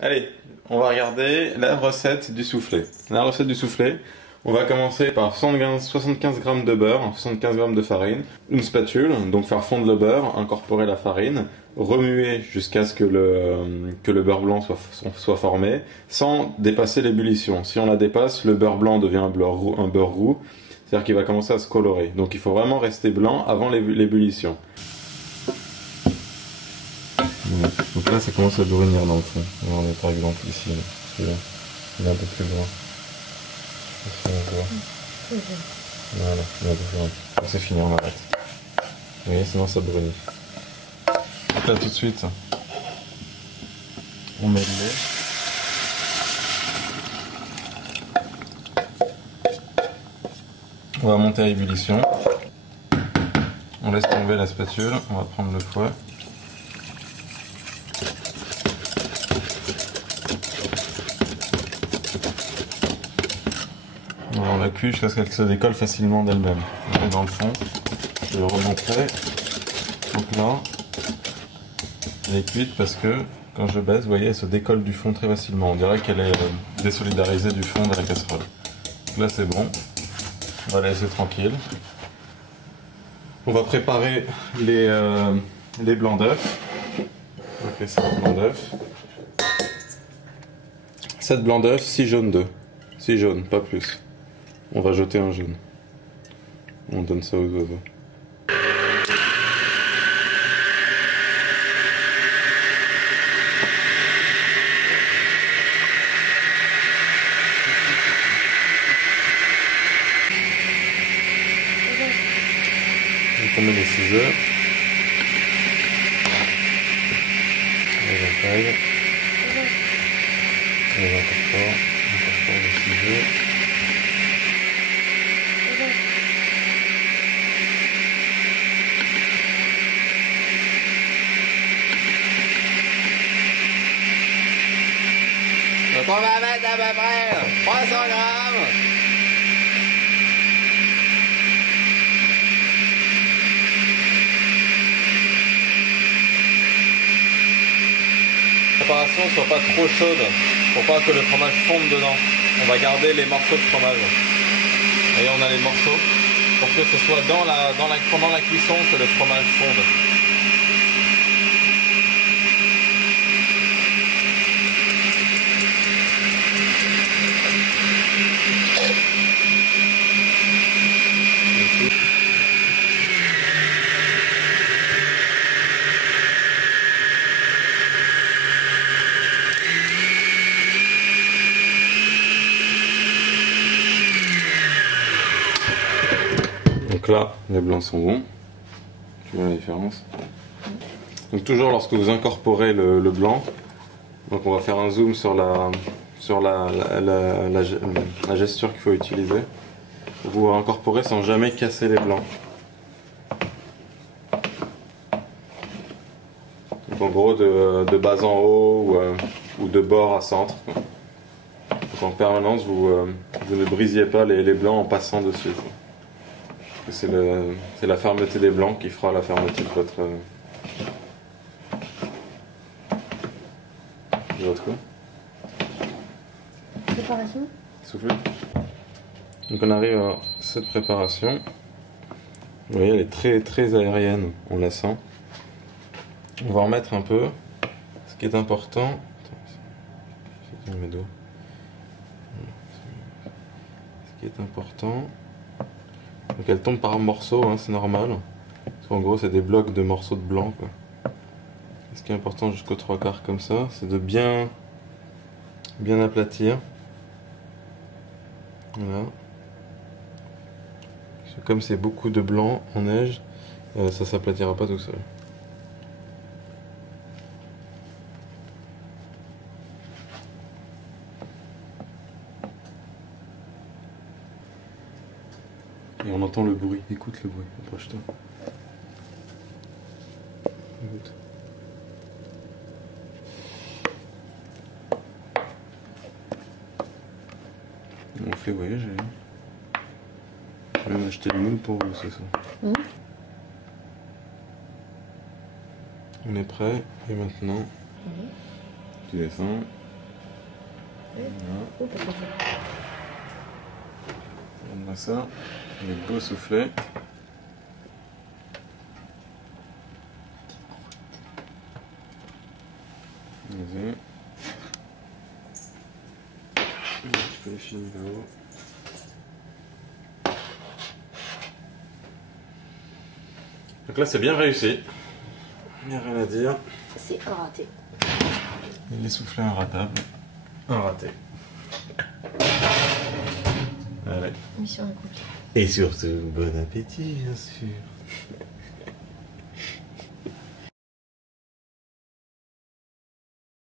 Allez, on va regarder la recette du soufflé. La recette du soufflé, on va commencer par 75 g de beurre, 75 g de farine, une spatule, donc faire fondre le beurre, incorporer la farine, remuer jusqu'à ce que le beurre blanc soit formé, sans dépasser l'ébullition. Si on la dépasse, le beurre blanc devient un beurre roux, c'est-à-dire qu'il va commencer à se colorer. Donc il faut vraiment rester blanc avant l'ébullition. Donc là ça commence à brunir dans le fond. On est par exemple ici, celui-là. Il est un peu plus loin. Ici on voit. Voilà, il est un peu plus loin. C'est fini, on arrête. Vous voyez, sinon ça brunit. Donc là tout de suite, on met le lait. On va monter à ébullition. On laisse tomber la spatule, on va prendre le fouet. On la cuit jusqu'à ce qu'elle se décolle facilement d'elle-même. Dans le fond, je vais le remontrer. Donc là, elle est cuite parce que quand je baisse, vous voyez, elle se décolle du fond très facilement. On dirait qu'elle est désolidarisée du fond de la casserole. Donc là, c'est bon. On va la laisser tranquille. On va préparer les blancs d'œufs. On va laisser les blancs d'œufs. 7 blancs d'œufs, 6 jaunes d'œufs. 6 jaunes, pas plus. On va jeter un jaune. On donne ça aux oiseaux. On met les 6 œufs. On taille. On incorpore les 6 œufs. Donc on va mettre à peu près 300 grammes. La préparation ne soit pas trop chaude pour pas que le fromage fonde dedans. On va garder les morceaux de fromage. Et on a les morceaux pour que ce soit pendant la cuisson que le fromage fonde. Donc là, les blancs sont bons. Tu vois la différence? Donc toujours lorsque vous incorporez le blanc, donc on va faire un zoom sur la gesture qu'il faut utiliser. Vous incorporez sans jamais casser les blancs. Donc en gros de bas en haut ou de bord à centre. Donc en permanence vous ne brisiez pas les blancs en passant dessus. C'est la fermeté des blancs qui fera la fermeté de votre quoi. Préparation. Soufflé. Donc on arrive à cette préparation. Vous voyez, elle est très très aérienne, on la sent. On va en mettre un peu. Ce qui est important. Ce qui est important. Donc elle tombe par morceaux, hein, c'est normal. Parce qu'en gros c'est des blocs de morceaux de blanc, quoi. Et ce qui est important jusqu'aux 3/4 comme ça, c'est de bien aplatir. Voilà. Comme c'est beaucoup de blanc en neige, ça s'aplatira pas tout seul. Et on entend le bruit. Écoute le bruit. Approche-toi. Écoute. On fait voyager. Je vais m'acheter le moule pour vous, c'est ça. On est prêt. Et maintenant, tu descends. Voilà. Regarde-moi ça, les beaux soufflets. Vas-y. Tu peux les filmer là-haut. Donc là c'est bien réussi. Il n'y a rien à dire. C'est un raté. Et les soufflets inratables. Un raté. Allez. Mission accomplie. Et surtout, bon appétit, bien sûr.